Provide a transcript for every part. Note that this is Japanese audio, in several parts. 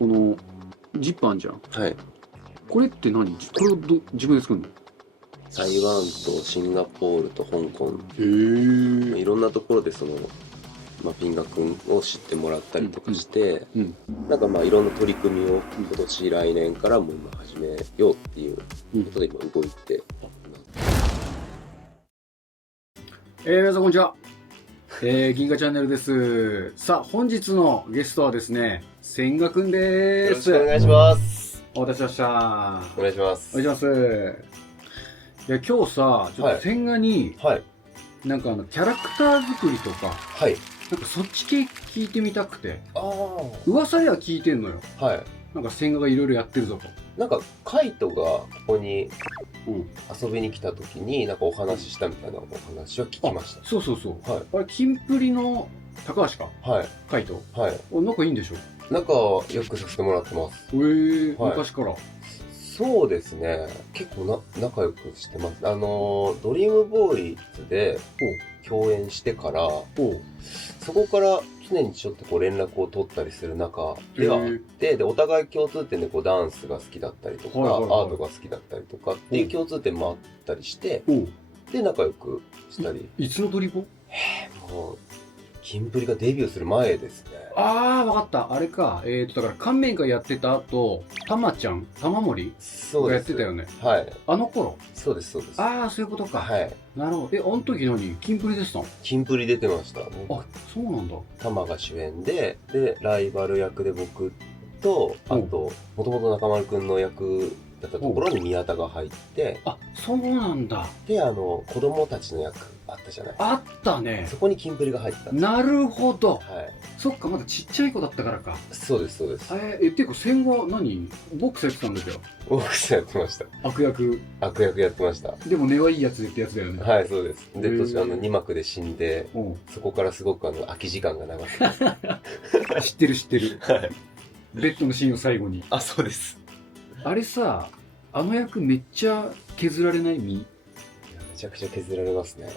このジップあんじゃん。はい。これって何？これを自分で作るの？台湾とシンガポールと香港、へえ。いろんなところでピンガ君を知ってもらったりとかして、なんかいろんな取り組みを今年来年からも今始めようっていうことで今動いて、皆さんこんにちは。銀河チャンネルです。さあ、本日のゲストはですね、千賀くんでよろしす。くお願いします。お待たせしました。お願いします。お願いします。いや、今日さ、ちょっと千賀に、はい。なんかキャラクター作りとか、はい。なんかそっち系聞いてみたくて、ああ。噂では聞いてんのよ。はい。なんか千賀がいろいろやってるぞと。なんかカイトがここにうん。遊びに来た時になんかお話ししたみたいなお話は聞きました。そうそうそう。はい。あれ、キンプリの高橋かはい。カイト。はい。仲いいんでしょ？仲よくさせてもらってます。はい昔から。そうですね。結構仲良くしてます。ドリームボーイズで共演してから、そこから常にちょっとこう連絡を取ったりする仲ではあって、で、お互い共通点でこうダンスが好きだったりとか、アートが好きだったりとかっていう共通点もあったりして、で、仲良くしたり。いつのドリボ？もう、キンプリがデビューする前ですね。あー、わかった。あれか。だから、乾麺がやってた後、玉森がやってたよね。はい。あの頃。そうです、そうです。あー、そういうことか。はい。なるほど。あの時キンプリ出てたの？キンプリ出てました。あ、そうなんだ。玉が主演で、ライバル役で僕と、あと、もともと中丸くんの役だったところに宮田が入って、あ、そうなんだ。で、子供たちの役あったじゃないですか。あったね。そこにキンプリが入ってたんです。なるほど。はい。そっか、まだちっちゃい子だったからか。そうです、そうです。ていうか、戦後ボクサーやってたんだけど。ボクサーやってました。悪役やってました。でも根はいいやつってやつだよね。はい、そうです。で、2幕で死んで、そこからすごく空き時間が長く知ってる知ってる。はい。ベッドのシーンを最後に。あ、そうです。あれさ、あの役めっちゃ削られない？めちゃくちゃ削られますね。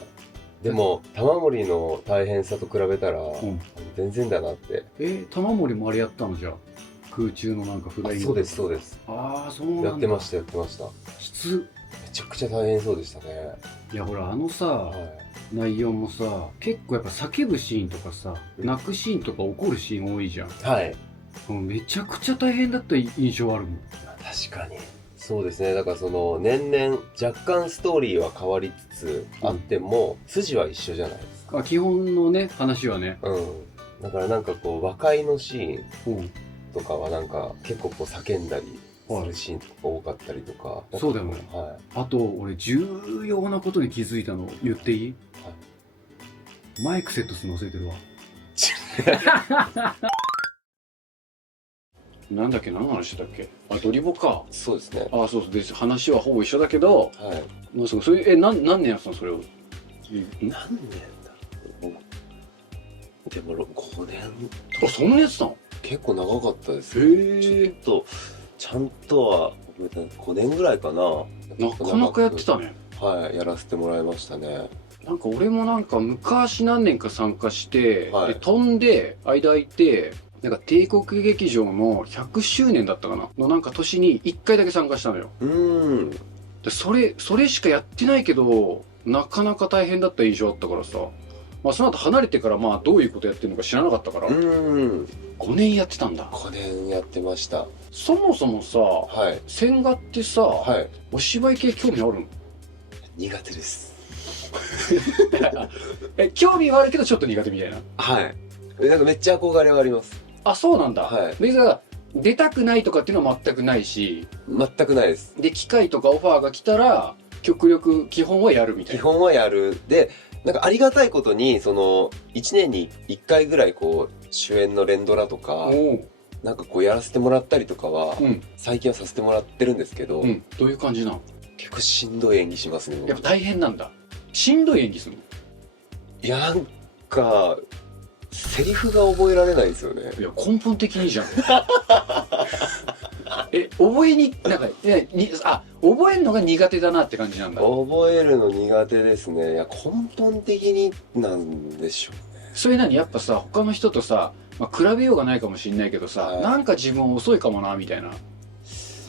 でも、玉森の大変さと比べたら、全然だなって。玉森もあれやったの？じゃあ空中のなんかフライング。そうです、そうです。ああ、そうなんだ。やってました、やってました。めちゃくちゃ大変そうでしたね。いや、ほら、内容もさ、結構やっぱ叫ぶシーンとかさ、泣くシーンとか怒るシーン多いじゃん。はい。めちゃくちゃ大変だった印象あるもん。確かに。そうですね。だから年々若干ストーリーは変わりつつあっても、筋は一緒じゃないですか。基本のね、話はね。だからなんかこう、和解のシーンとかはなんか結構こう叫んだりするシーンとか多かったりとか。そうだよね。はい。あと、俺重要なことに気づいたの言っていい？はい。マイクセットするの忘れてるわ。なんだっけ、何の話だっけ？ドリボか。そうですね。そうそうです。話はほぼ一緒だけど、はい。それ、何年やってたのそれを？何年だろう。でも5年。そんなやってたの？結構長かったですよ。ちょっと、ちゃんとは覚えてない。5年ぐらいかな。なかなかやってたね。はい、やらせてもらいましたね。なんか俺も昔何年か参加して、で飛んで間空いて、なんか帝国劇場の100周年だったかなのなんか年に1回だけ参加したのよ。でそれしかやってないけど、なかなか大変だった印象あったからさ。その後離れてからどういうことやってるのか知らなかったから。5年やってたんだ。5年やってました。そもそもさ、千賀ってさ、お芝居系興味あるの？苦手です。興味はあるけどちょっと苦手みたいな。はい。なんかめっちゃ憧れはあります。あ、そうなんだ。はい。別に出たくないとかっていうのは全くないし。全くないです。で、機会とかオファーが来たら、極力基本はやるみたいな。基本はやる。で、なんかありがたいことに、1年に1回ぐらいこう、主演の連ドラとか、なんかこうやらせてもらったりとかは、最近はさせてもらってるんですけど、どういう感じなの？結構しんどい演技しますね。やっぱ大変なんだ。しんどい演技するの？いや、なんか、セリフが覚えられないんですよね。いや、根本的にじゃん。覚えに、なんか、覚えるのが苦手だなって感じなんだ。覚えるの苦手ですね。いや、根本的になんでしょうね。それやっぱさ、他の人とさ、まあ、比べようがないかもしれないけどさ、はいなんか自分遅いかもなみたいな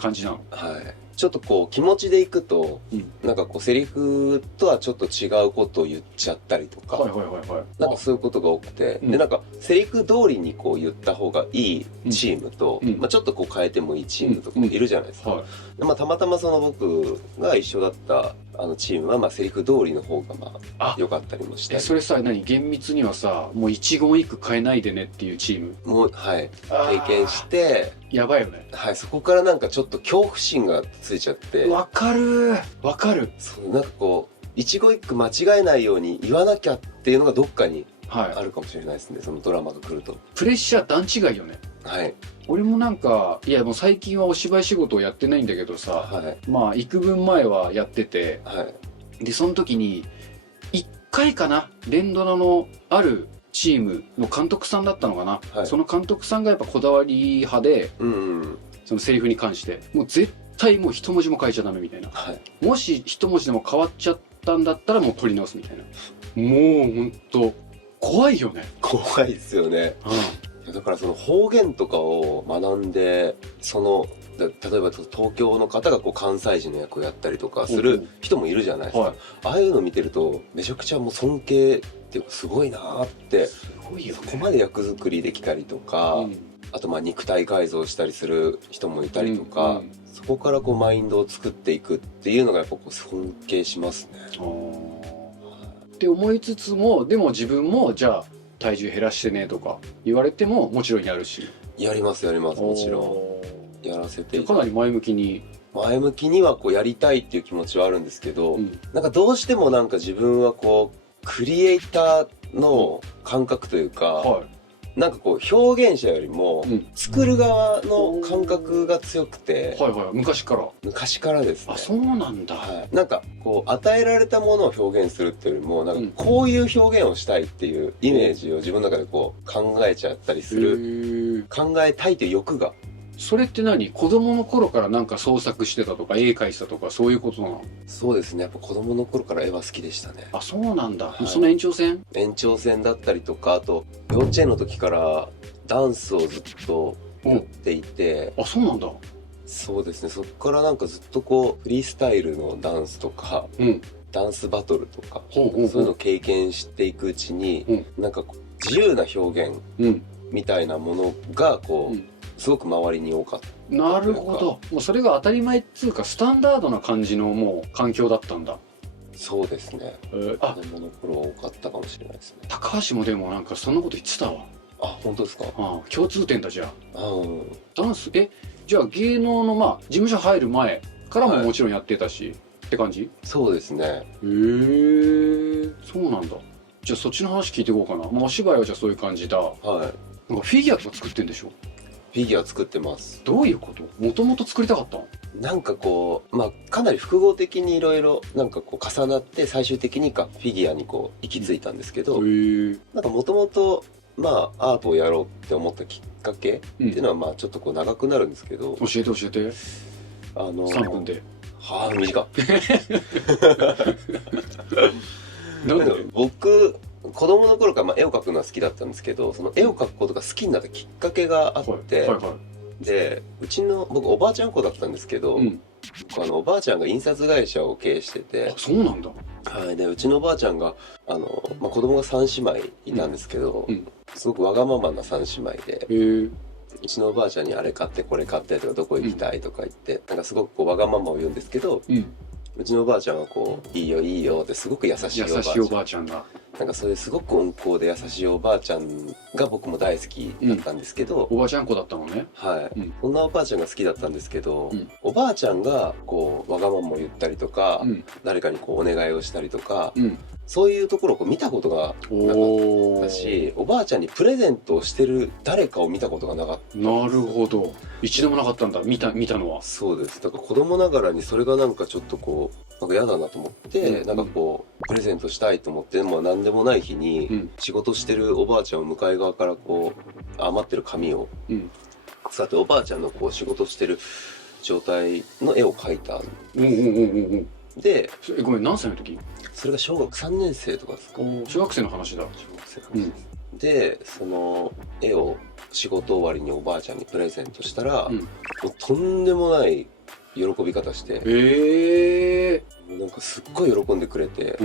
感じなの。はいちょっとこう気持ちでいくと、なんかこうセリフとはちょっと違うことを言っちゃったりとか、はいはいはいはい。なんかそういうことが多くて、でなんかセリフ通りにこう言った方がいいチームと、まあ、ちょっとこう変えてもいいチームとかもいるじゃないですか。はい。でまあ、たまたまその僕が一緒だったチームはまあセリフ通りの方がまあ良かったりもしたり。それさ、厳密にはさ、もう一言一句変えないでねっていうチーム。もうはい経験して、やばいよね。はいそこからなんかちょっと恐怖心がついちゃって。わかるわかる。そうなんかこう一語一句間違えないように言わなきゃっていうのがどっかにあるかもしれないですね、そのドラマが来ると。プレッシャー段違いよね。はい。俺もなんか、いやもう最近はお芝居仕事をやってないんだけどさ、はい、まあ幾分前はやってて、はい、で、その時に、1回かな、連ドラのあるチームの監督さんだったのかな、はい、その監督さんがやっぱこだわり派で、そのセリフに関して、もう絶対もう一文字も変えちゃダメみたいな。はい、もし一文字でも変わっちゃったんだったらもう取り直すみたいな。もうほんと、怖いよね。怖いですよね。だからその方言とかを学んで、例えば東京の方がこう関西人の役をやったりとかする人もいるじゃないですか、はい、ああいうの見てるとめちゃくちゃもう尊敬っていうかすごいなーって、すごいよね、そこまで役作りできたりとか、あとまあ肉体改造したりする人もいたりとか、そこからこうマインドを作っていくっていうのがやっぱこう尊敬しますね。って思いつつも、でも自分もじゃあ体重減らしてねとか言われてももちろんやるし。やりますもちろん。やらせてかなり前向きにはこうやりたいっていう気持ちはあるんですけど、なんかどうしてもなんか自分はこうクリエイターの感覚というか、なんかこう表現者よりも作る側の感覚が強くて、昔からですね。あ、そうなんだ。なんかこう与えられたものを表現するっていうよりも、なんかこういう表現をしたいっていうイメージを自分の中でこう考えちゃったりする、考えたいという欲が。それって何？子供の頃からなんか創作してたとか絵描いてたとかそういうことなの？そうですね。やっぱ子供の頃から絵は好きでしたね。あ、そうなんだ。その延長線だったりとか、あと幼稚園の時からダンスをずっとやっていて。あ、そうなんだ。そうですね。そっからなんかずっとこうフリースタイルのダンスとか、ダンスバトルとか、そういうのを経験していくうちに、なんか自由な表現みたいなものがこう、すごく周りに多かった。なるほど。もうそれが当たり前っつうかスタンダードな感じのもう環境だったんだ。そうですね。子供の頃は多かったかもしれないですね。高橋もでもなんかそんなこと言ってたわ。あ、本当ですか？共通点だじゃあ。ダンスじゃあ芸能のまあ事務所入る前からももちろんやってたし、って感じ？そうですね。へえ、そうなんだ。じゃあそっちの話聞いていこうかな。まあお芝居はじゃあそういう感じだ。なんかフィギュアとか作ってんでしょ？フィギュア作ってます。どういうこと？もともと作りたかったの？なんかこう、まあかなり複合的にいろいろなんかこう重なって最終的にフィギュアにこう行き着いたんですけど、なんかもともとまあアートをやろうって思ったきっかけっていうのはまあちょっとこう長くなるんですけど、教えて3分で。はあ、短っ。なんで？僕子供の頃からまあ絵を描くのは好きだったんですけど、その絵を描くことが好きになったきっかけがあって、で僕おばあちゃん子だったんですけど、おばあちゃんが印刷会社を経営してて。あ、そうなんだ。はい。でうちのおばあちゃんがまあ、子供が3姉妹いたんですけど、すごくわがままな3姉妹で、うちのおばあちゃんにあれ買ってこれ買ってとかどこ行きたいとか言って、なんかすごくこうわがままを言うんですけど、うちのおばあちゃんはこういいよいいよってすごく優しいおばあちゃんが、なんかそういうすごく温厚で優しいおばあちゃんが僕も大好きだったんですけど、おばあちゃん子だったのね。はい、そんなおばあちゃんが好きだったんですけど、おばあちゃんがこうわがままを言ったりとか、誰かにこうお願いをしたりとか、そういうところを見たことがなかったし、おばあちゃんにプレゼントをしてる誰かを見たことがなかった。なるほど。一度もなかったんだ、見たのは。そうです。だから子供ながらにそれがなんかちょっとこうなんか嫌だなと思って、なんかこうプレゼントしたいと思って、もう何でもない日に仕事してるおばあちゃんを向かい側からこう余ってる紙をさておばあちゃんのこう仕事してる状態の絵を描いた。で、ごめん、何歳の時？それが小学3年生とかですか。小学生の話だ。小学生の話です。でその絵を仕事終わりにおばあちゃんにプレゼントしたら、もうとんでもない喜び方して、なんかすっごい喜んでくれて、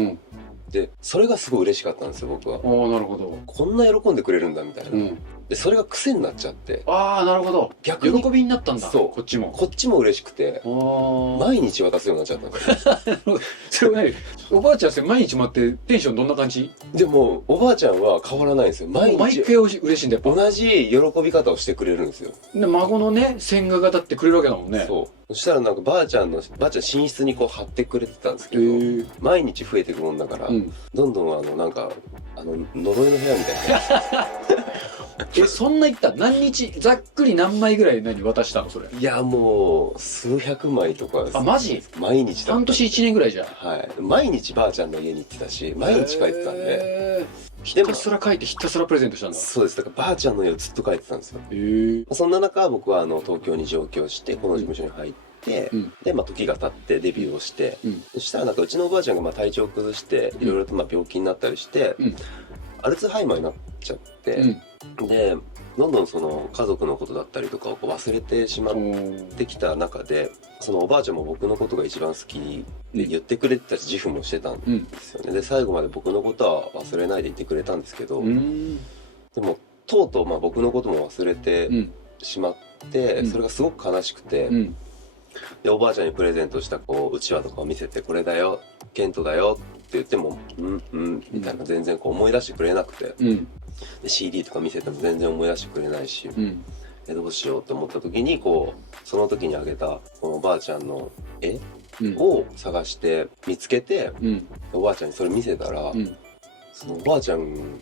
でそれがすごい嬉しかったんですよ僕は。ああ、なるほど。こんな喜んでくれるんだみたいな、でそれが癖になっちゃって、ああ、なるほど。逆に喜びになったんだ。そう、こっちも嬉しくて、毎日渡すようになっちゃったんですよ。それはね、おばあちゃん毎日待ってテンションどんな感じ？でもおばあちゃんは変わらないんですよ。毎回嬉しいんだよ。同じ喜び方をしてくれるんですよ。で孫のね線画がだってくれるわけだもんね。そしたらなんかばあちゃん寝室にこう貼ってくれてたんですけど、毎日増えていくもんだから、どんどんなんか呪いの部屋みたいな。そんな言った何日ざっくり何枚ぐらい渡したのそれ？いやもう数百枚とかです。あ、マジ？毎日だ。半年1年ぐらいじゃん。はい。毎日ばあちゃんの家に行ってたし、毎日帰ってたんで。ひたすら帰ってひたすらプレゼントしたんだ。そうです。だからばあちゃんの家をずっと帰ってたんですよ。そんな中僕は東京に上京してこの事務所に入って、で時が経ってデビューをして、そしたらなんかうちのおばあちゃんが体調を崩していろいろと病気になったりして、アルツハイマーになっちゃって、でどんどんその家族のことだったりとかを忘れてしまってきた中で、そのおばあちゃんも僕のことが一番好きで言ってくれてたし自負もしてたんですよね。で最後まで僕のことは忘れないでいてくれたんですけど、でもとうとう僕のことも忘れてしまって、それがすごく悲しくて、でおばあちゃんにプレゼントしたうちわとかを見せて、これだよケントだよって言ってもみたいな、全然思い出してくれなくて、で CD とか見せても全然思い出してくれないし、どうしようって思った時にその時にあげたこのおばあちゃんの絵を探して見つけて、おばあちゃんにそれ見せたら、そのおばあちゃん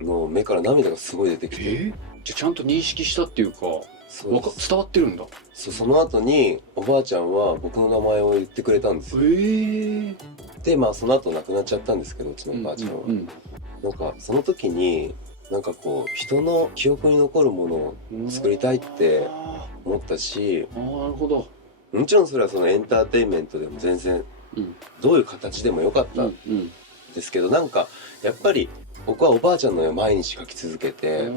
の目から涙がすごい出てきて、じゃちゃんと認識したっていうか伝わってるんだ。その後におばあちゃんは僕の名前を言ってくれたんですよ。でその後亡くなっちゃったんですけど、うちのおばあちゃんは、なんかその時になんか人の記憶に残るものを作りたいって思ったし、なるほど。もちろんそれはそのエンターテインメントでも全然どういう形でもよかったんですけど、なんかやっぱり僕はおばあちゃんの絵を毎日描き続けて、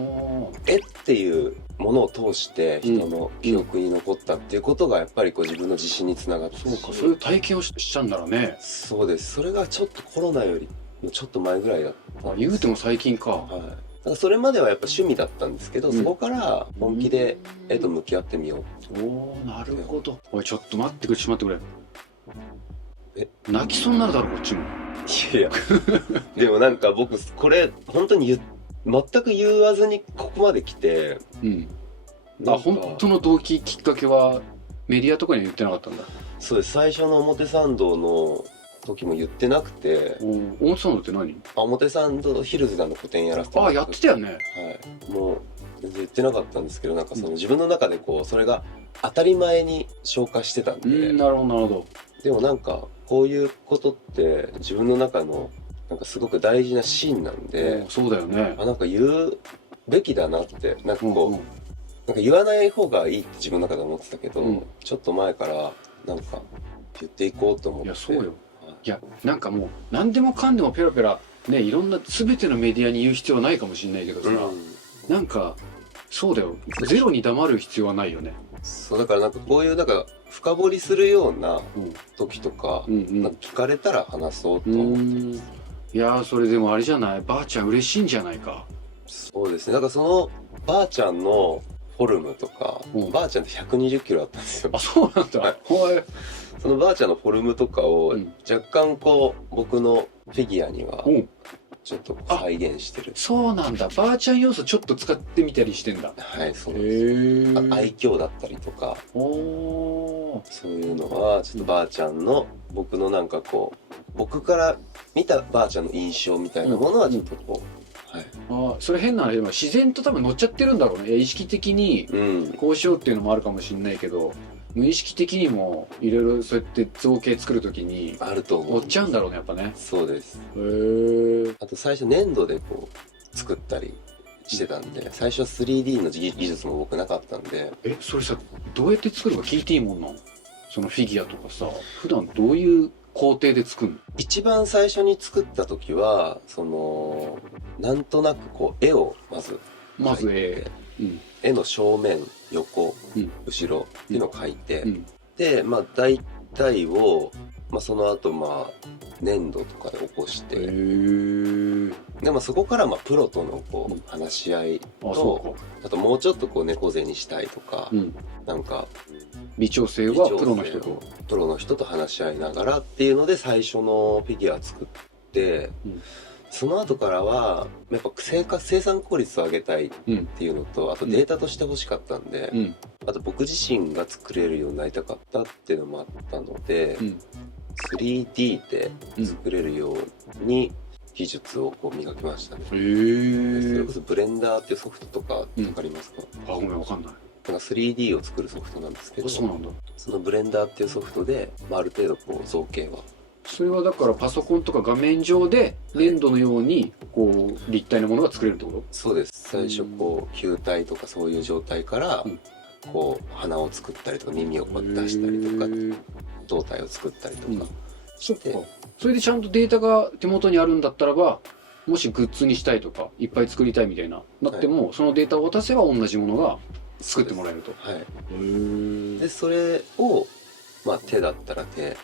絵っていうものを通して人の記憶に残ったっていうことがやっぱり自分の自信につながったし。そうか、そういう体験をしちゃうんだろうね。そうです。それがちょっとコロナよりちょっと前ぐらいだった。言うても最近か。だからそれまではやっぱ趣味だったんですけど、そこから本気で絵と向き合ってみよう。なるほど。おい、ちょっと待ってくれ、泣きそうになるだろこっちも。いやでもなんか僕これ本当に全く言わずにここまで来て、本当の動機きっかけはメディアとかには言ってなかったんだ。そうです。最初の表参道の時も言ってなくて。表参道って何？表参道ヒルズで個展やらせてやってたよね。もう全然言ってなかったんですけど、なんか自分の中でそれが当たり前に消化してたんで。なるほどなるほど。でもなんかこういうことって自分の中のなんかすごく大事なシーンなんで、そうだよね。なんか言うべきだなって、なんかなんか言わない方がいいって自分の中で思ってたけど、ちょっと前からなんか言っていこうと思って。いやそうよ。いやなんかもう何でもかんでもペラペラね、いろんな全てのメディアに言う必要はないかもしれないけどさ、なんかそうだよ、ゼロに黙る必要はないよね。そうだからなんかこういうなんか深掘りするような時とか、聞かれたら話そうと思ってます。いやそれでもあれじゃない、ばあちゃん嬉しいんじゃないか。そうですね。なんかそのばあちゃんのフォルムとか、ばあちゃんって120キロあったんですよ。そうなんだ。そのばあちゃんのフォルムとかを若干僕のフィギュアにはちょっと再現してる。そうなんだ。ばあちゃん要素ちょっと使ってみたりしてんだ。はい、そうです。愛嬌だったりとか、そういうのはちょっとばあちゃんの僕のなんか僕から見たばあちゃんの印象みたいなものはちょっとそれ変な話でも自然と多分乗っちゃってるんだろうね。意識的にこうしようっていうのもあるかもしれないけど、無意識的にもいろいろそうやって造形作るときにあると思う。乗っちゃうんだろうね、やっぱね。そうです。あと最初粘土で作ったりしてたんで、最初は 3D の技術も僕なかったんで。それさ、どうやって作るか聞いていいもんなの？そのフィギュアとかさ、普段どういう工程で作るの？一番最初に作った時は、なんとなくこう、絵をまず絵。絵の正面、横、後ろっていうのを描いて、で、まあ、大体を、まあ、その後、まあ、粘土とかで起こして、でもそこから、まあ、プロとのこう、話し合いと、あともうちょっとこう、猫背にしたいとか、なんか、微調整はプロの人と話し合いながらっていうので、最初のフィギュア作って、その後からは、やっぱ生産効率を上げたいっていうのと、あとデータとして欲しかったんで、あと僕自身が作れるようになりたかったっていうのもあったので、3D で作れるように技術をこう磨きましたね。それこそブレンダーっていうソフトとかわかりますか？ごめん、わかんない。なんか 3D を作るソフトなんですけど、そうなんだ。そのブレンダーっていうソフトで、まあ、ある程度こう造形は。それはだからパソコンとか画面上で粘土のようにこう立体なものが作れるってこと？そうです。最初こう球体とかそういう状態から、こう鼻を作ったりとか耳をこう出したりとか胴体を作ったりとかして、それでちゃんとデータが手元にあるんだったらば、もしグッズにしたいとかいっぱい作りたいみたいななっても、そのデータを渡せば同じものが作ってもらえると。はい。でそれを、まあ、手だったら手、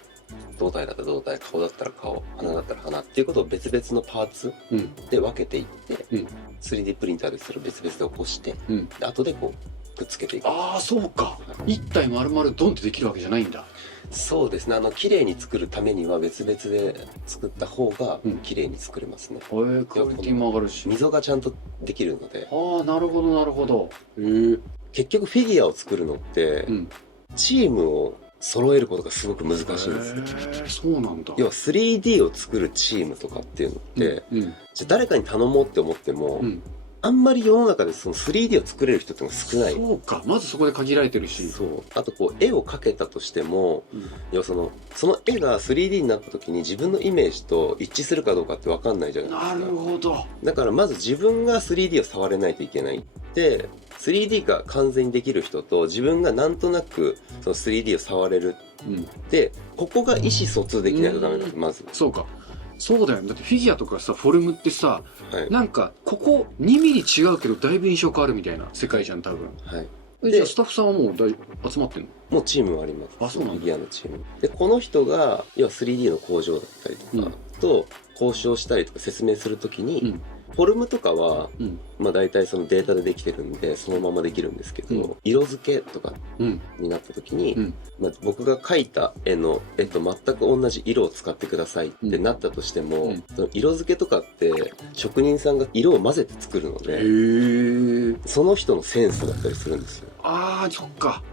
胴体だったら胴体、顔だったら顔、鼻だったら鼻っていうことを別々のパーツで分けていって、3D プリンターでそれを別々で起こして、で後でこうくっつけていく。ああ、そうか。一体丸々ドンってできるわけじゃないんだ。そうですね。綺麗に作るためには別々で作った方が綺麗に作れますね。クオリティも上がるし。溝がちゃんとできるので。ああ、なるほどなるほど。結局フィギュアを作るのって、チームを揃えることがすごく難しいんですよ。そうなんだ。要は 3D を作るチームとかっていうのって、じゃあ誰かに頼もうって思っても、あんまり世の中でその 3D を作れる人ってのが少ない。そうか。まずそこで限られてるし。そう。あとこう絵を描けたとしても、要はその絵が 3D になった時に自分のイメージと一致するかどうかって分かんないじゃないですか。なるほど。だからまず自分が 3D を触れないといけない。で、3D が完全にできる人と自分がなんとなくその 3D を触れる。で、ここが意思疎通できないとダメなんです、まず。そうか。そうだよね。だってフィギュアとかさ、フォルムってさ、なんか、ここ2ミリ違うけど、だいぶ印象変わるみたいな世界じゃん、多分。じゃあ、スタッフさんはもう集まってんの？もうチームはあります。あ、そうなんだ。フィギュアのチーム。で、この人が、要は 3D の工場だったりとか、と交渉したりとか説明するときに、フォルムとかは、まあ大体そのデータでできてるんで、そのままできるんですけど、色付けとかになった時に、まあ、僕が描いた絵の絵と全く同じ色を使ってくださいってなったとしても、その色付けとかって職人さんが色を混ぜて作るので、その人のセンスだったりするんですよ。ああ、そっか。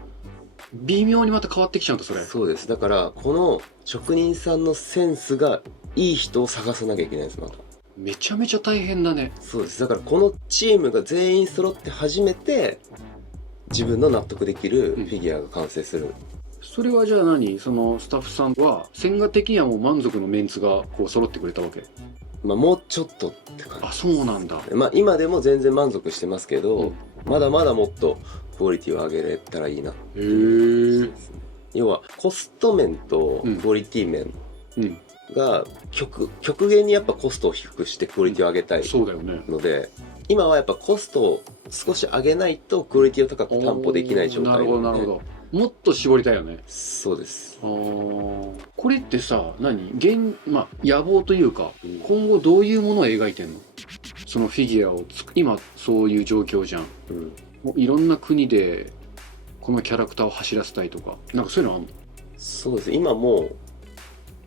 微妙にまた変わってきちゃうんだ、それ。そうです。だから、この職人さんのセンスがいい人を探さなきゃいけないんです、また。めちゃめちゃ大変だね。そうです。だからこのチームが全員揃って初めて自分の納得できるフィギュアが完成する。それはじゃあ何？そのスタッフさんは千賀的にはもう満足のメンツがこう揃ってくれたわけ？まあもうちょっとって感じ。あ、そうなんだ。まあ今でも全然満足してますけど、まだまだもっとクオリティを上げれたらいいな。要はコスト面とクオリティ面。が極限にやっぱコストを低くしてクオリティを上げたいので、今はやっぱコストを少し上げないとクオリティを高く担保できない状態なので。なるほど。もっと絞りたいよね。そうです。これってさ、まあ野望というか、今後どういうものを描いてんの？そのフィギュアを今そういう状況じゃん。もういろんな国でこのキャラクターを走らせたいとか、なんかそういうのあんの？そうです。今もう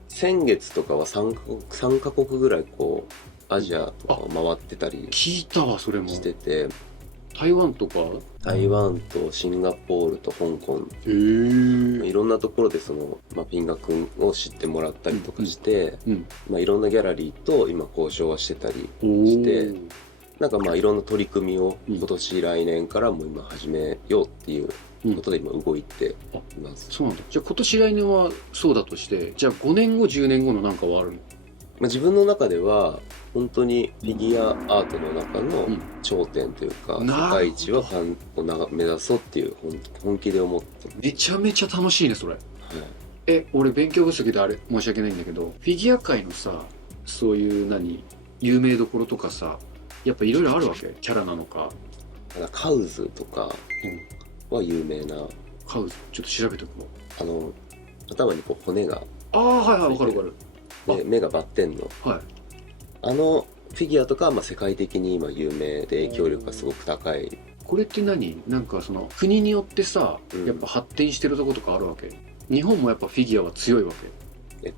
先月とかは3カ国ぐらいこうアジアとかを回ってたり聞いたわ、それもしてて、台湾とか台湾とシンガポールと香港、いろんなところでその、まあ、ピンガ君を知ってもらったりとかして、まあ、いろんなギャラリーと今交渉はしてたりして、なんかまあいろんな取り組みを今年来年からも今始めようっていうことで今動いています。そうなんだ。じゃあ今年来年はそうだとして、じゃあ5年後10年後のなんかはあるの？まあ、自分の中では本当にフィギュアアートの中の頂点というか、世界一は目指そうっていう本気で思ってます。めちゃめちゃ楽しいね、それ。俺勉強不足であれ申し訳ないんだけど、フィギュア界のさ、そういう有名どころとかさ、やっぱいろいろあるわけ？キャラなのか。カウズとかは有名な、カウズちょっと調べておこう。頭にこう骨が、はいはい、わかるわかる。で目がバッテンの、はい。フィギュアとかはまあ世界的に今有名で影響力がすごく高い。これってなんかその国によってさ、やっぱ発展してるとことかあるわけ？日本もやっぱフィギュアは強いわけ？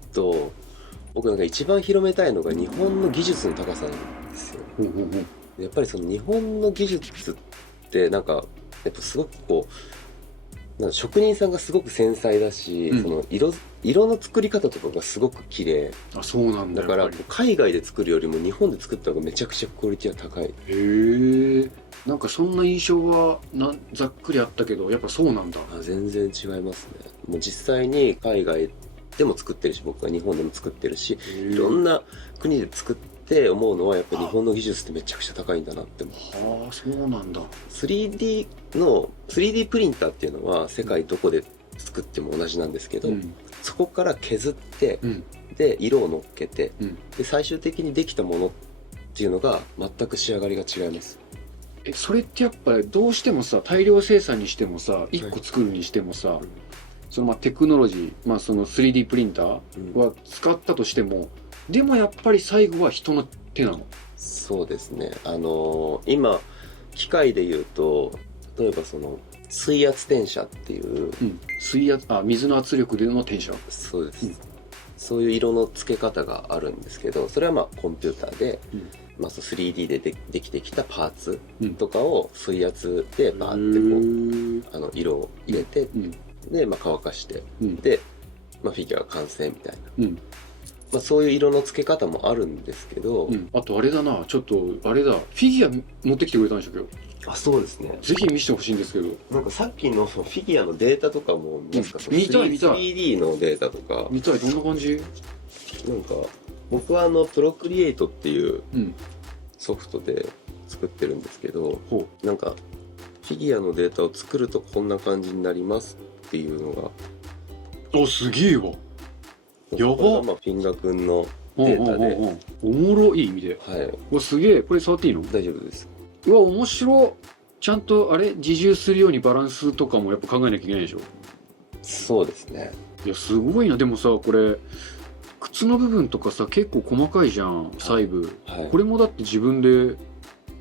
僕なんか一番広めたいのが日本の技術の高さなんですよ。やっぱりその日本の技術ってなんかやっぱすごくこう、なんか職人さんがすごく繊細だし、その色の作り方とかがすごく綺麗。そうなんだ。だから海外で作るよりも日本で作った方がめちゃくちゃクオリティは高い。へえ。なんかそんな印象はざっくりあったけど、やっぱそうなんだ。全然違いますね。もう実際に海外でも作ってるし、僕は日本でも作ってるし、いろんな国で作って思うのはやっぱり日本の技術ってめちゃくちゃ高いんだなって思う。はあ、そうなんだ。3D プリンターっていうのは世界どこで作っても同じなんですけど、そこから削って、で色を乗っけて、で最終的にできたものっていうのが全く仕上がりが違います。それってやっぱりどうしてもさ、大量生産にしてもさ、1個作るにしてもさ、そのテクノロジー、その 3D プリンターは使ったとしても、でもやっぱり最後は人の手なの？そうですね。今機械で言うと、例えばその水圧転写っていう、水の圧力での転写。そうです、そういう色の付け方があるんですけど、それはまあコンピューターで、3D でできてきたパーツとかを水圧でバーってこう色を入れて、で、乾かして、で、フィギュア完成みたいな、そういう色の付け方もあるんですけど、あとあれだな、ちょっとあれだ、フィギュア持ってきてくれたんでしたっけ？そうですね。ぜひ見せてほしいんですけど。なんかさっきのフィギュアのデータとかも見ますか？見たい。 3D のデータとか見たい。どんな感じ？なんか僕はプロクリエイトっていうソフトで作ってるんですけど、なんかフィギュアのデータを作るとこんな感じになりますっていうのが。すげえわ。やばっ。これがフィンガ君のデータで、おもろい意味で。すげえ。これ触っていいの？大丈夫です。面白。ちゃんと自重するようにバランスとかもやっぱ考えなきゃいけないでしょ？そうですね。いや、すごいな。でもさ、これ靴の部分とかさ、結構細かいじゃん、細部。これもだって自分で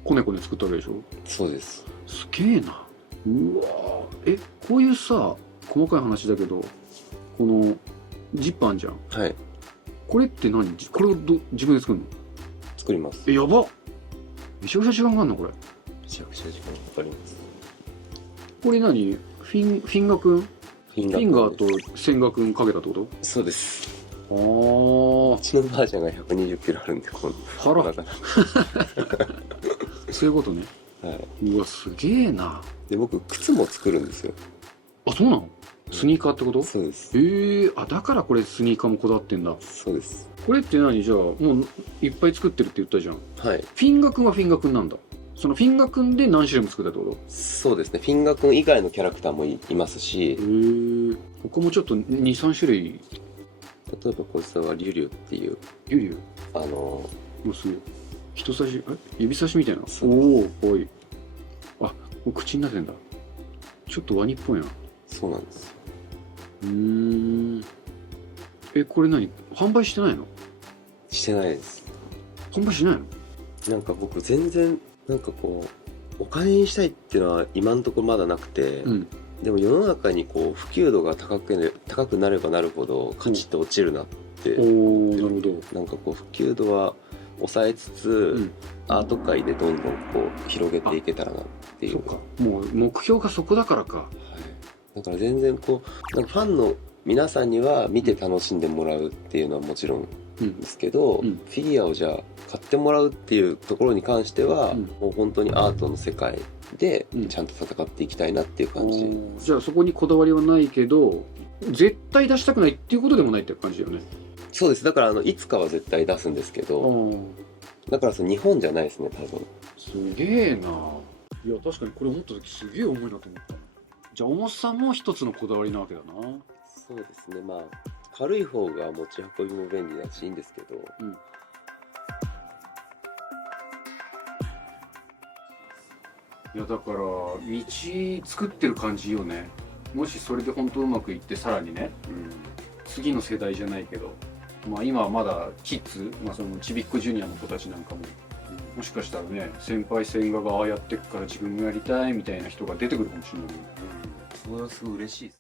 こねこね作ったわけでしょ？そうです。すげえな。うわー。こういうさ、細かい話だけど、このジッパーあんじゃん。これって何？これを自分で作るの？作ります。やばっ。めちゃくちゃ時間かかんのこれ？めちゃくちゃ時間かかります。これ何？フィンガ君？フィンガーと線画君かけたってこと？そうです。うちのバージョンが120キロあるんで、腹そういうことね。うわ、すげえな。で、僕靴も作るんですよ。そうなの？スニーカーってこと？そうです。だからこれスニーカーもこだわってんだ。そうです。これって何？じゃあもういっぱい作ってるって言ったじゃん。はい。フィンガ君はフィンガ君なんだ。そのフィンガ君で何種類も作ったってこと？そうですね。フィンガ君以外のキャラクターもいますし。ここもちょっと2、3種類。例えばこいつはリュリュっていう。リュリュ？もうすげえ。人差し、指差しみたいな。おい。これ口になってんだ。ちょっとワニっぽいな。そうなんですよ。これ何？販売してないの？してないです。販売しないの？なんか僕全然、なんかこう、お金にしたいっていうのは今のところまだなくて、でも世の中にこう普及度が高くなればなるほど価値って落ちるなって。なるほど。なんかこう普及度は抑えつつ、アート界でどんどんこう広げていけたらなっていう。そうか。もう目標がそこだからか。だから全然こう、なんかファンの皆さんには見て楽しんでもらうっていうのはもちろんですけど、フィギュアをじゃあ買ってもらうっていうところに関しては、もう本当にアートの世界でちゃんと戦っていきたいなっていう感じ。じゃあそこにこだわりはないけど、絶対出したくないっていうことでもないって感じだよね。そうです。だからいつかは絶対出すんですけど、だから日本じゃないですね、多分。すげえな。いや、確かにこれ思った時すげえ重いなと思った。じゃあ重さも一つのこだわりなわけだな。そうですね。まあ、軽い方が持ち運びも便利だしいいんですけど。うん。いや、だから、道作ってる感じよね。もしそれで本当うまくいってさらにね、うん。次の世代じゃないけど、まあ今はまだキッズ、まあそのちびっこジュニアの子たちなんかも、もしかしたらね、先輩千賀がああやってっから自分もやりたいみたいな人が出てくるかもしれない。それはすごい嬉しいです。